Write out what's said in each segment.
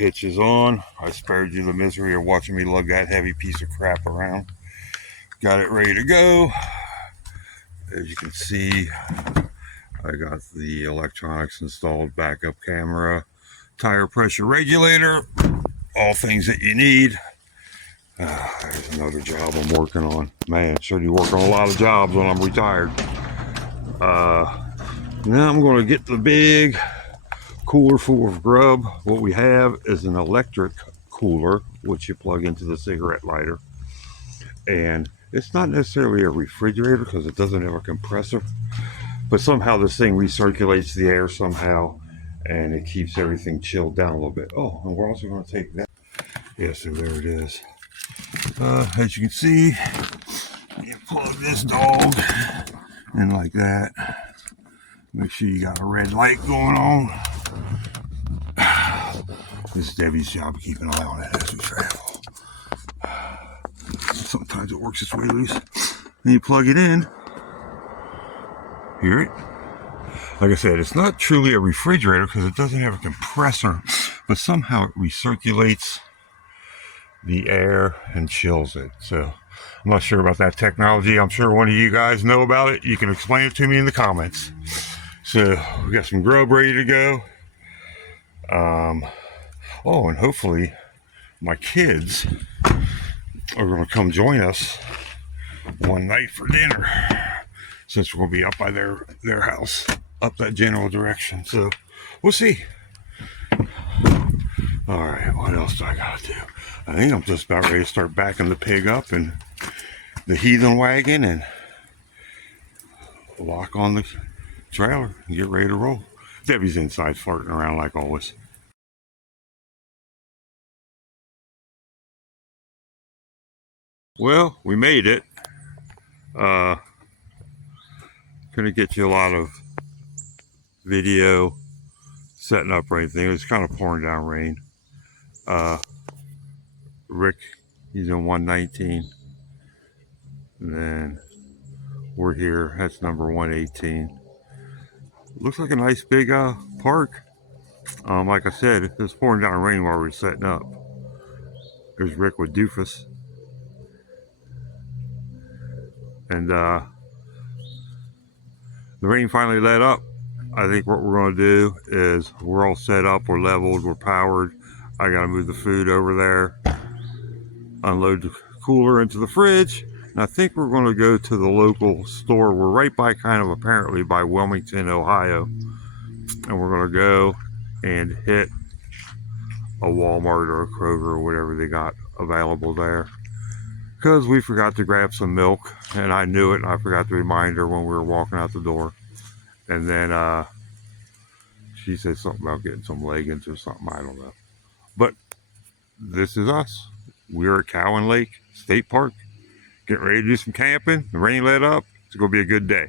hitch is on. I spared you the misery of watching me lug that heavy piece of crap around. Got it ready to go. As you can see, I got the electronics installed, backup camera, tire pressure regulator, all things that you need. There's another job I'm working on. Man, should you work on a lot of jobs when I'm retired. Now I'm going to get the big cooler full of grub. What we have is an electric cooler, which you plug into the cigarette lighter. And it's not necessarily a refrigerator because it doesn't have a compressor, but somehow this thing recirculates the air somehow, and it keeps everything chilled down a little bit. Oh, and we're also going to take that. Yeah, so there it is. As you can see, you plug this dog in like that. Make sure you got a red light going on. This is Debbie's job, keeping an eye on it as we travel. Sometimes it works its way loose. Then you plug it in. Hear it? Like I said, it's not truly a refrigerator because it doesn't have a compressor, but somehow it recirculates the air and chills it. So I'm not sure about that technology. I'm sure one of you guys know about it. You can explain it to me in the comments. So we got some grub ready to go. Oh, and hopefully my kids are going to come join us one night for dinner, since we're going to be up by their house, up that general direction. So we'll see. All right, what else do I got to do? I think I'm just about ready to start backing the pig up and the heathen wagon and lock on the trailer and get ready to roll. Debbie's inside farting around like always. Well, we made it. Couldn't get you a lot of video setting up or anything. It was kind of pouring down rain. Rick, he's in 119. And then we're here. That's number 118. Looks like a nice big park. Like I said, it was pouring down rain while we were setting up. There's Rick with Doofus. And the rain finally let up. I think what we're going to do is we're all set up, we're leveled, we're powered. I got to move the food over there, unload the cooler into the fridge, and I think we're going to go to the local store. We're right by, kind of apparently by Wilmington, Ohio, and we're going to go and hit a Walmart or a Kroger or whatever they got available there, because we forgot to grab some milk, and I knew it, and I forgot to remind her when we were walking out the door. And then she said something about getting some leggings or something, I don't know. But this is us. We're at Cowan Lake State Park, getting ready to do some camping. The rain let up. It's going to be a good day.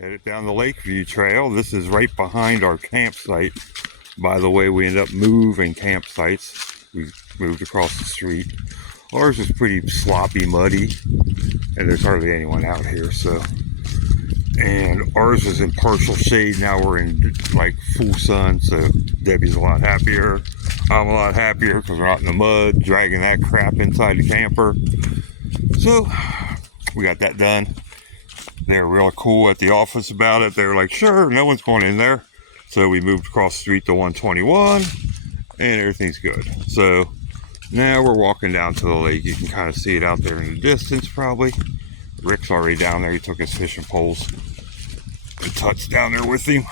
Headed down the Lakeview Trail. This is right behind our campsite. By the way, we ended up moving campsites. We moved across the street. Ours is pretty sloppy, muddy, and there's hardly anyone out here. So, And ours is in partial shade. Now we're in like full sun, so Debbie's a lot happier. I'm a lot happier because we're out in the mud dragging that crap inside the camper. So we got that done. They're real cool at the office about it. They're like, sure, no one's going in there. So we moved across the street to 121 and everything's good. So now we're walking down to the lake. You can kind of see it out there in the distance probably. Rick's already down there. He took his fishing poles. Tut's down there with him.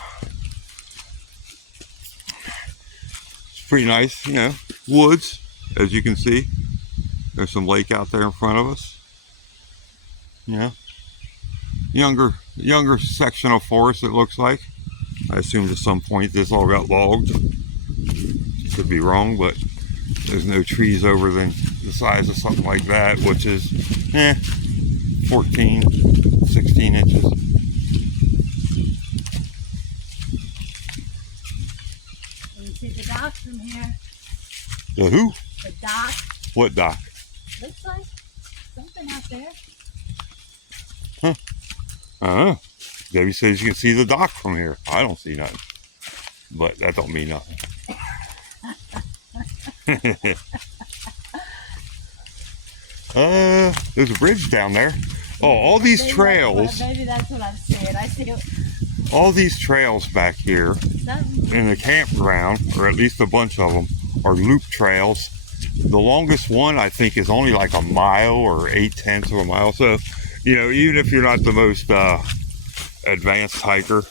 It's pretty nice, you know. Woods, as you can see. There's some lake out there in front of us. You know. Younger section of forest, it looks like. I assumed at some point this all got logged. Could be wrong, but there's no trees over the size of something like that, which is 14, 16 inches. You can see the dock from here. The who? The dock. What dock? Looks like something out there. Huh. I don't know. Debbie says you can see the dock from here. I don't see nothing. But that don't mean nothing. There's a bridge down there. Oh, all these trails. Maybe that's what I'm saying. I see it. All these trails back here in the campground, or at least a bunch of them, are loop trails. The longest one, I think, is only like a mile or 8/10 of a mile. So, you know, even if you're not the most advanced hiker,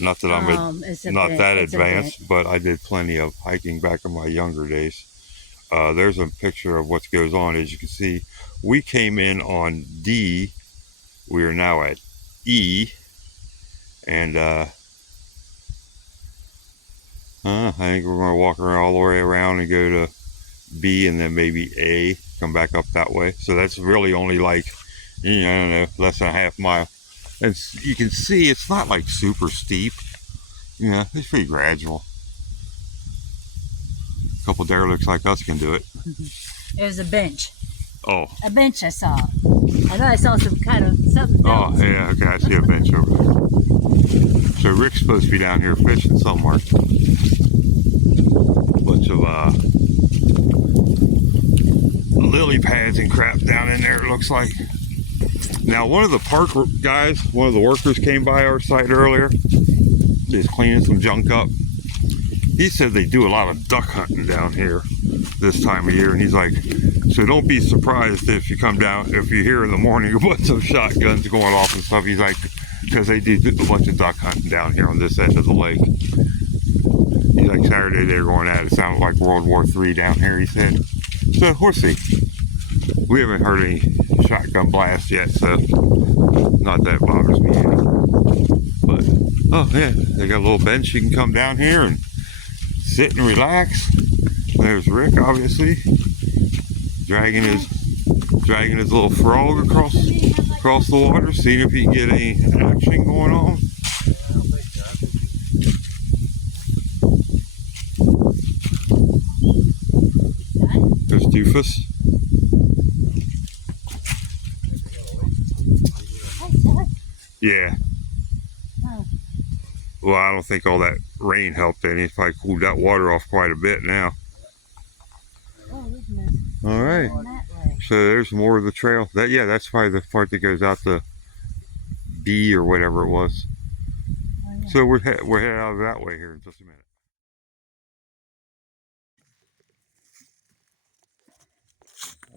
not that I'm not that advanced, but I did plenty of hiking back in my younger days. There's a picture of what goes on. As you can see, we came in on D. We are now at E. And I think we're going to walk around all the way around and go to B and then maybe A, come back up that way. So that's really only like, you know, I don't know, less than a half mile. And you can see it's not like super steep. You know, it's pretty gradual. A couple derelicts like us can do it. There's a bench. Oh. A bench I saw. I know I saw some kind of something else. Oh, yeah, okay, I see a bench over there. So Rick's supposed to be down here fishing somewhere. Bunch of lily pads and crap down in there, it looks like. Now, one of the park guys, one of the workers came by our site earlier, just cleaning some junk up. He said they do a lot of duck hunting down here this time of year, and he's like, so don't be surprised if you come down, if you hear in the morning a bunch of shotguns going off and stuff. He's like, because they do a bunch of duck hunting down here on this end of the lake. He's like, Saturday they were going at it. It sounded like World War III down here, he said. So we'll see. We haven't heard any shotgun blasts yet, so not that bothers me any. But, oh yeah, they got a little bench. You can come down here and sit and relax. There's Rick, obviously, dragging his little frog across the water, seeing if he can get any action going on. There's Doofus. Yeah. Well, I don't think all that rain helped any. It's probably cooled that water off quite a bit now. All right. So there's more of the trail. That's probably the part that goes out to B or whatever it was. Oh, yeah. So we're headed out that way here in just a minute.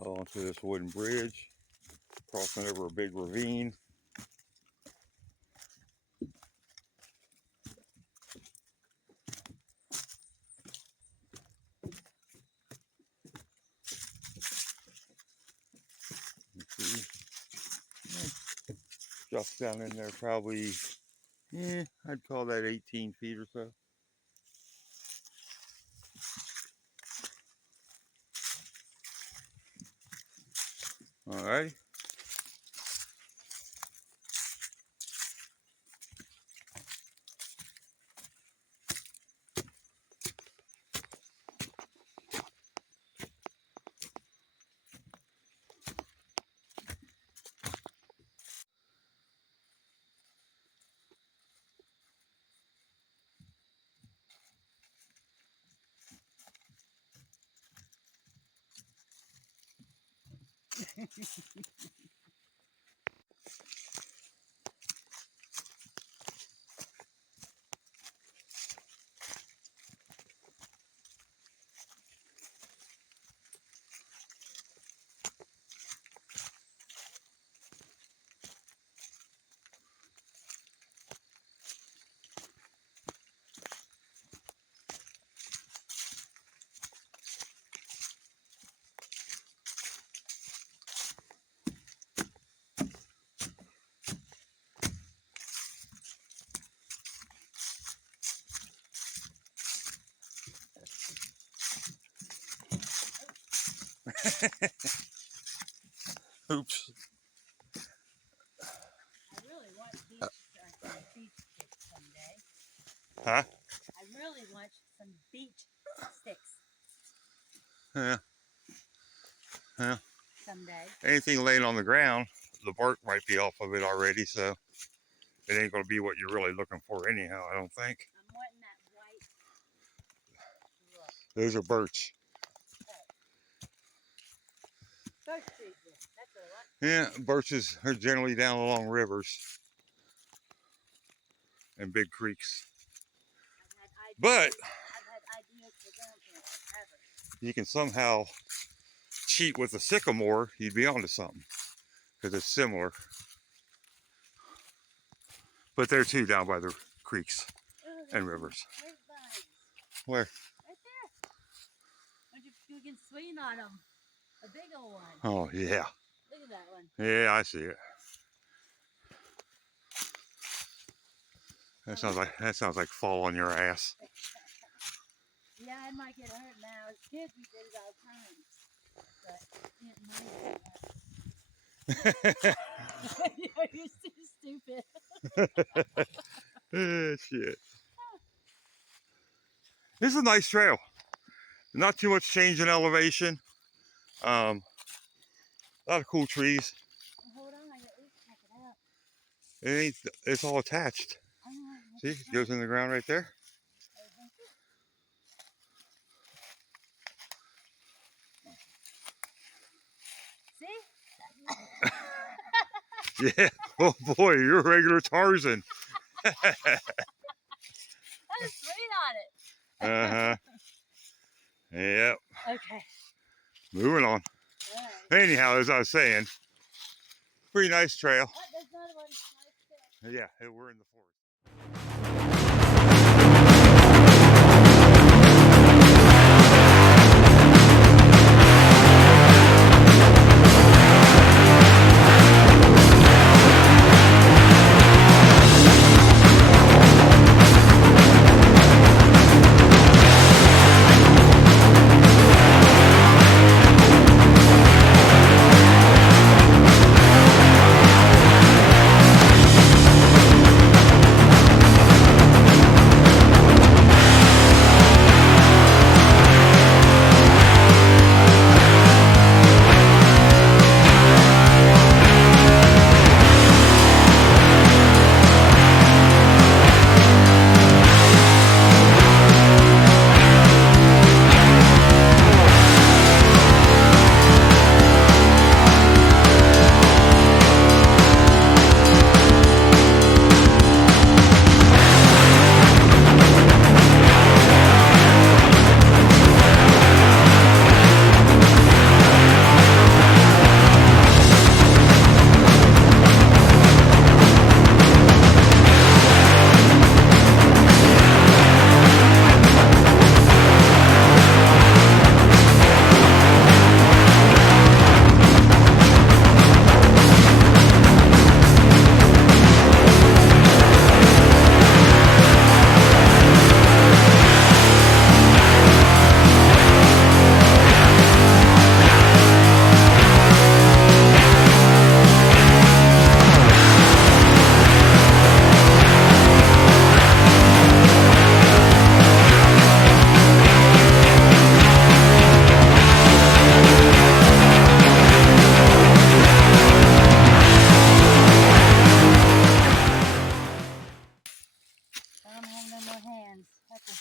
Onto this wooden bridge, crossing over a big ravine. Stuff down in there probably, I'd call that 18 feet or so. All right. Oops. I really want some beach sticks someday. Huh? I really want some beach sticks Yeah. Yeah. someday. Anything laying on the ground, the bark might be off of it already, so it ain't gonna be what you're really looking for anyhow, I don't think. I'm wanting that white look. Those are birch. Birch trees, that's what I want. Yeah, birches are generally down along rivers and big creeks. But I've had ideas for them forever. you can somehow cheat with a sycamore, you'd be onto something because it's similar. But they're too down by the creeks and rivers. Where's vines? Where? Right there. You can swing on them. A big old one. Oh yeah. Look at that one. Yeah, I see it. That sounds like fall on your ass. Yeah, I might get hurt now. As kids, we did it all the time. But you're too stupid. Shit. This is a nice trail. Not too much change in elevation. A lot of cool trees. Well, hold on, I got to check it out. It's all attached. See, it goes in the ground right there. See? Yeah. Oh boy, you're a regular Tarzan. I just swing on it. Uh-huh. Yep. Okay. Moving on. Right. Anyhow, as I was saying, pretty nice trail. Oh, there's another one. Yeah, we're in the forest.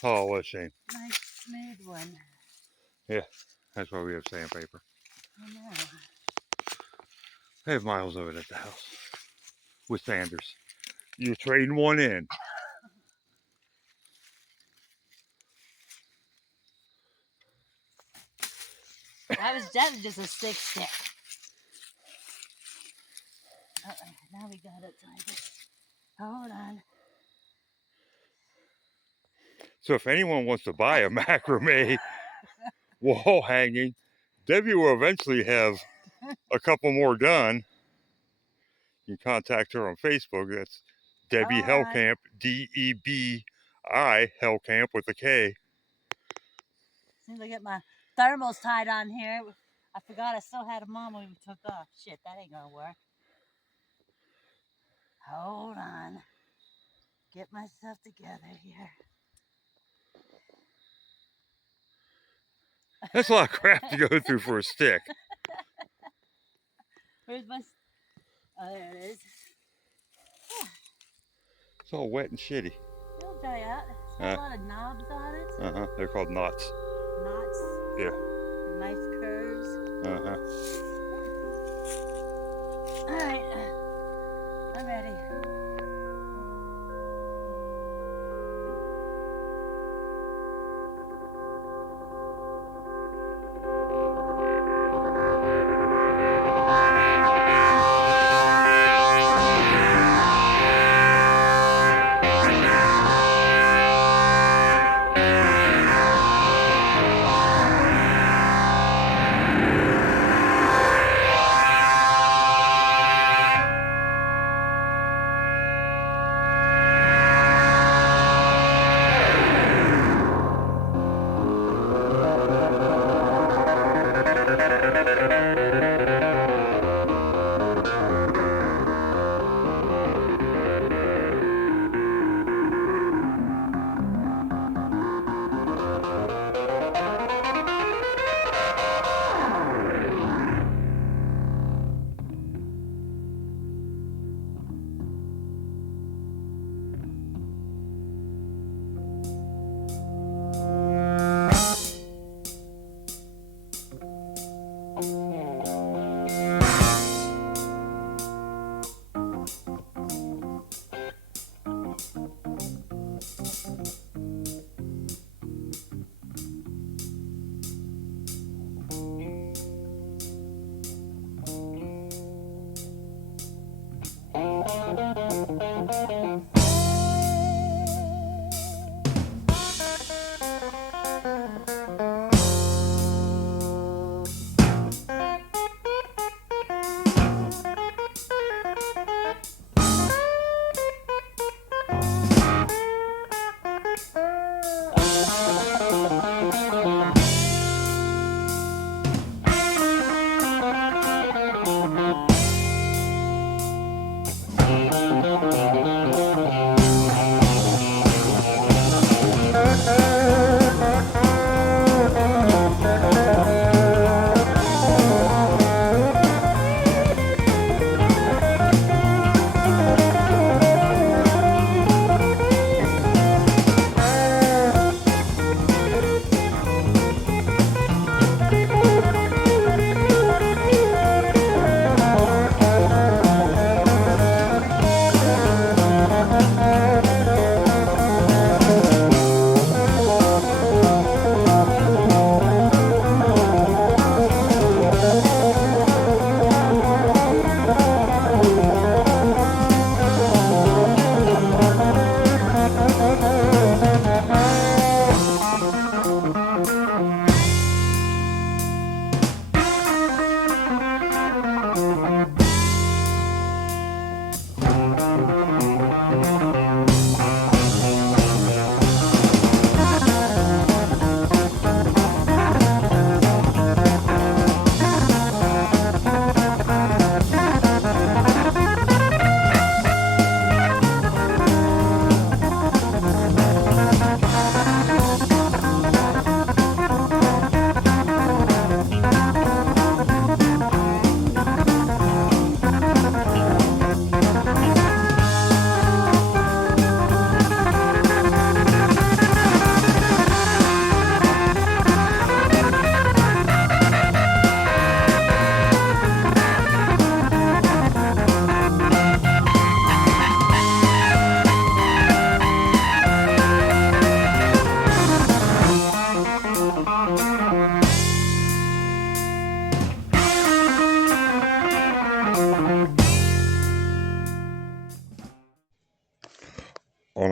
Oh, what a shame. Nice smooth one. Yeah, that's why we have sandpaper. I know. I have Miles over at the house with Sanders. You're trading one in. That was just a stick. Now we gotta tie this. Hold on. So if anyone wants to buy a macrame wall hanging, Debbie will eventually have a couple more done. You can contact her on Facebook. That's Debbie Hellcamp, DEBI Hellcamp with a K. As soon as I get my thermals tied on here, I forgot I still had them on when we took off. Shit, that ain't gonna work. Hold on. Get myself together here. That's a lot of crap to go through for a stick. Where's my... Oh, there it is. It's all wet and shitty. It'll dry out. It's got a lot of knobs on it. They're called knots. Knots. Yeah. Nice curves. All right. I'm ready.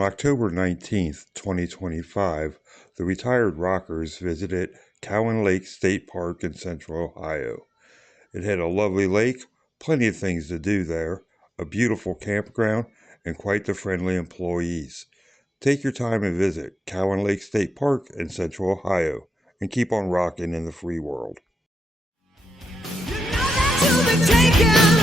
October 19th, 2025, the retired rockers visited Cowan Lake State Park in central Ohio. It had a lovely lake, plenty of things to do there, a beautiful campground, and quite the friendly employees. Take your time and visit Cowan Lake State Park in central Ohio, and keep on rocking in the free world. You know that you've been taken.